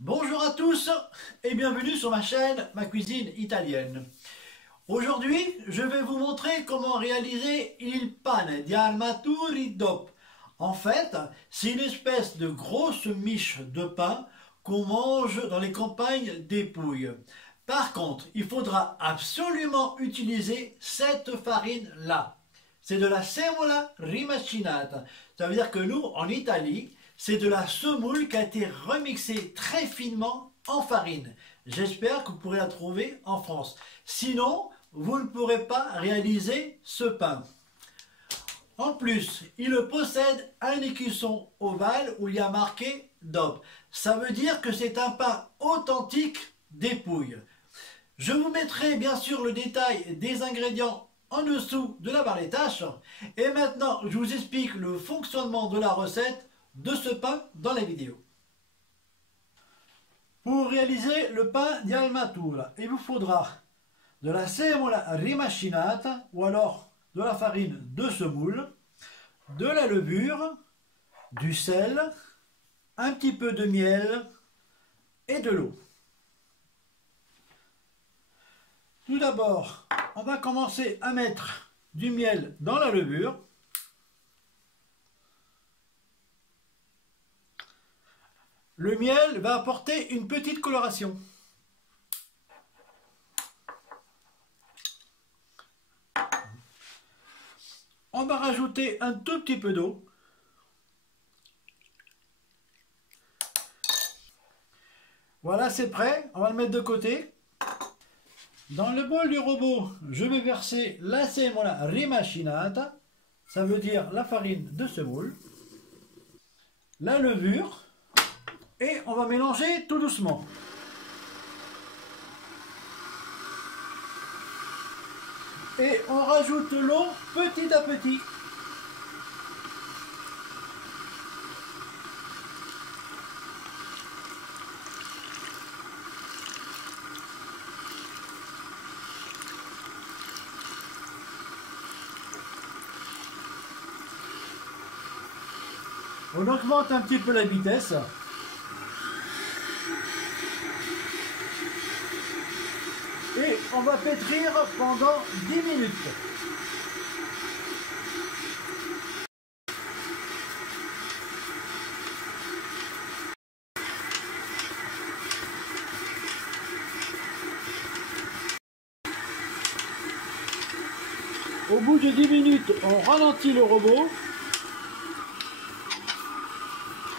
Bonjour à tous et bienvenue sur ma chaîne Ma Cuisine Italienne. Aujourd'hui, je vais vous montrer comment réaliser il pane di armaturi DOP. En fait, c'est une espèce de grosse miche de pain qu'on mange dans les campagnes des Pouilles. Par contre, il faudra absolument utiliser cette farine-là. C'est de la semola rimacinata. Ça veut dire que nous, en Italie, c'est de la semoule qui a été remixée très finement en farine. J'espère que vous pourrez la trouver en France. Sinon, vous ne pourrez pas réaliser ce pain. En plus, il possède un écusson ovale où il y a marqué DOP. Ça veut dire que c'est un pain authentique des Pouilles. Je vous mettrai bien sûr le détail des ingrédients en dessous de la barre des tâches. Et maintenant, je vous explique le fonctionnement de la recette de ce pain dans la vidéo. Pour réaliser le pain di armatura, il vous faudra de la semola rimacinata ou alors de la farine de semoule, de la levure, du sel, un petit peu de miel et de l'eau. Tout d'abord, on va commencer à mettre du miel dans la levure. Le miel va apporter une petite coloration. On va rajouter un tout petit peu d'eau. Voilà, c'est prêt. On va le mettre de côté. Dans le bol du robot, je vais verser la semola rimacinata. Ça veut dire la farine de semoule. La levure. Et on va mélanger tout doucement. Et on rajoute l'eau petit à petit. On augmente un petit peu la vitesse. Et on va pétrir pendant 10 minutes. Au bout de 10 minutes, on ralentit le robot.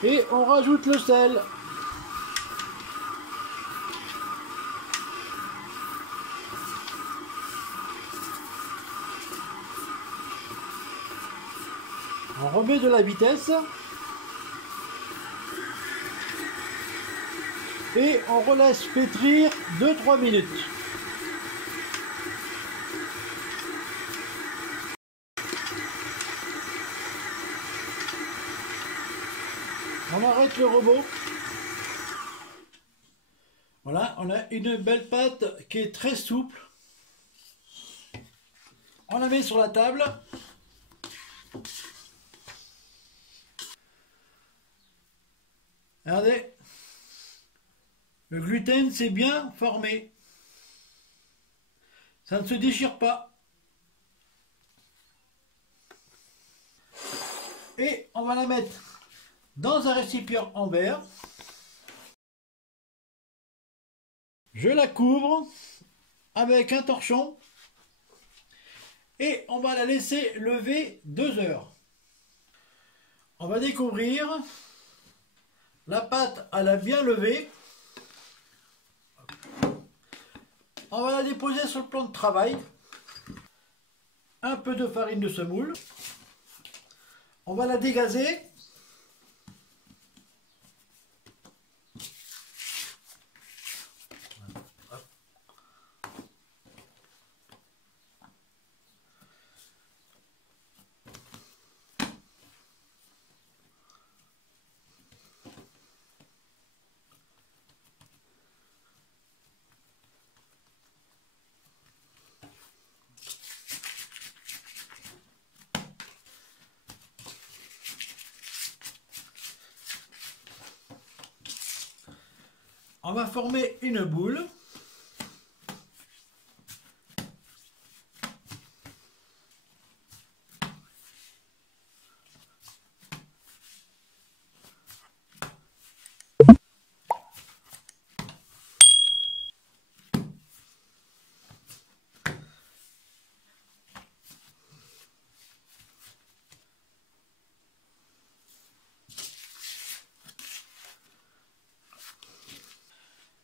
Et on rajoute le sel. On remet de la vitesse. Et on relaisse pétrir 2-3 minutes. On arrête le robot. Voilà, on a une belle pâte qui est très souple. On la met sur la table. Regardez, le gluten s'est bien formé. Ça ne se déchire pas. Et on va la mettre dans un récipient en verre. Je la couvre avec un torchon et on va la laisser lever 2 heures. On va découvrir. La pâte, elle a bien levé. On va la déposer sur le plan de travail. Un peu de farine de semoule. On va la dégazer. On va former une boule.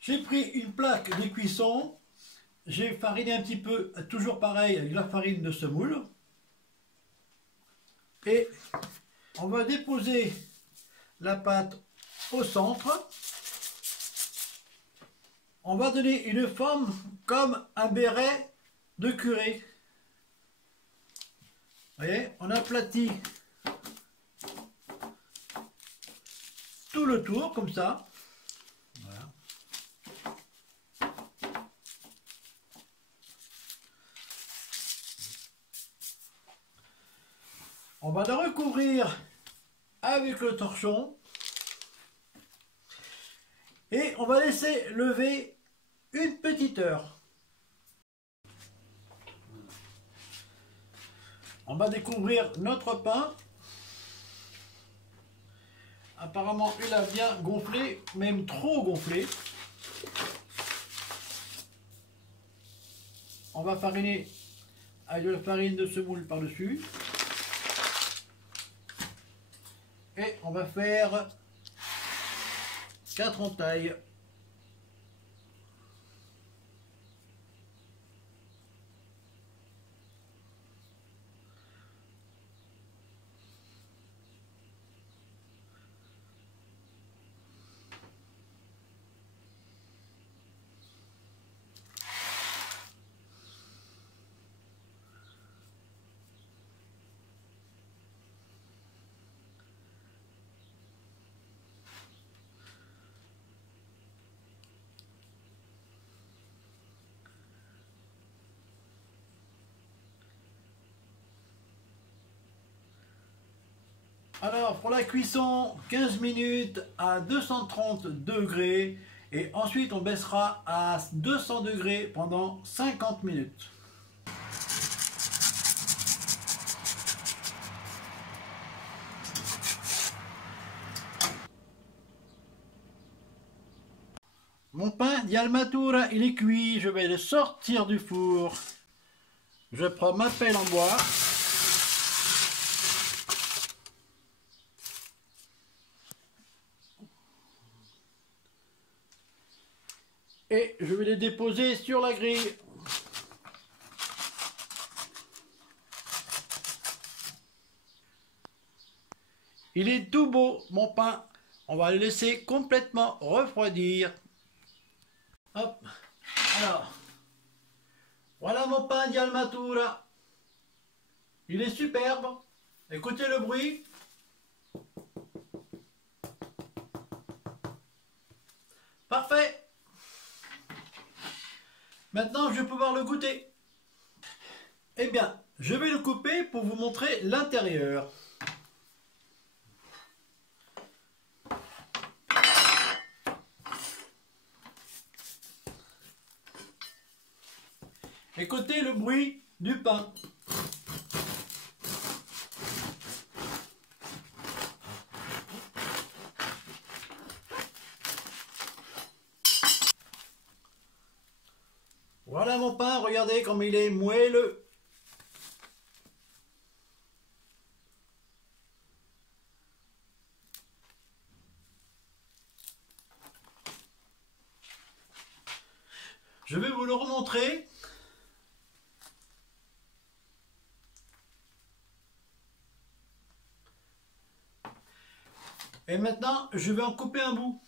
J'ai pris une plaque de cuisson, j'ai fariné un petit peu, toujours pareil avec la farine de semoule. Et on va déposer la pâte au centre. On va donner une forme comme un béret de curé. Vous voyez, on aplatit tout le tour comme ça. Voilà. On va le recouvrir avec le torchon et on va laisser lever une petite heure. On va découvrir notre pain. Apparemment, il a bien gonflé, même trop gonflé. On va fariner avec de la farine de semoule par-dessus. Et on va faire 4 entailles. Alors pour la cuisson, 15 minutes à 230 degrés et ensuite on baissera à 200 degrés pendant 50 minutes. Mon pain di Almatura, il est cuit, je vais le sortir du four. Je prends ma pelle en bois. Et je vais les déposer sur la grille. Il est tout beau, mon pain. On va le laisser complètement refroidir. Hop. Alors, voilà mon pain di Almatura. Il est superbe. Écoutez le bruit. Parfait. Maintenant, je vais pouvoir le goûter. Eh bien, je vais le couper pour vous montrer l'intérieur. Écoutez le bruit du pain. Voilà mon pain, regardez comme il est moelleux. Je vais vous le remontrer. Et maintenant, je vais en couper un bout.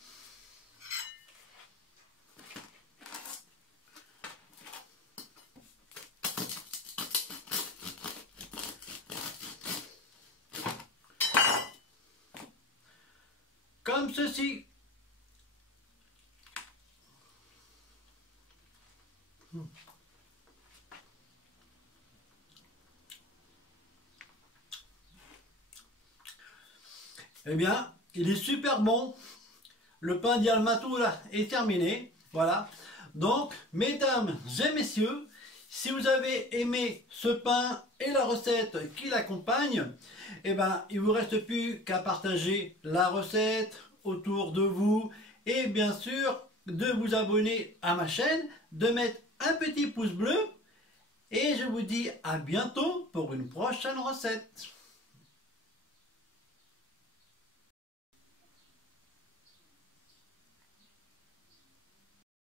Comme ceci. Eh bien, il est super bon. le pain di Almatura est terminé. Voilà. Donc, mesdames et messieurs, si vous avez aimé ce pain et la recette qui l'accompagne, eh ben, il ne vous reste plus qu'à partager la recette autour de vous et bien sûr de vous abonner à ma chaîne, de mettre un petit pouce bleu et je vous dis à bientôt pour une prochaine recette.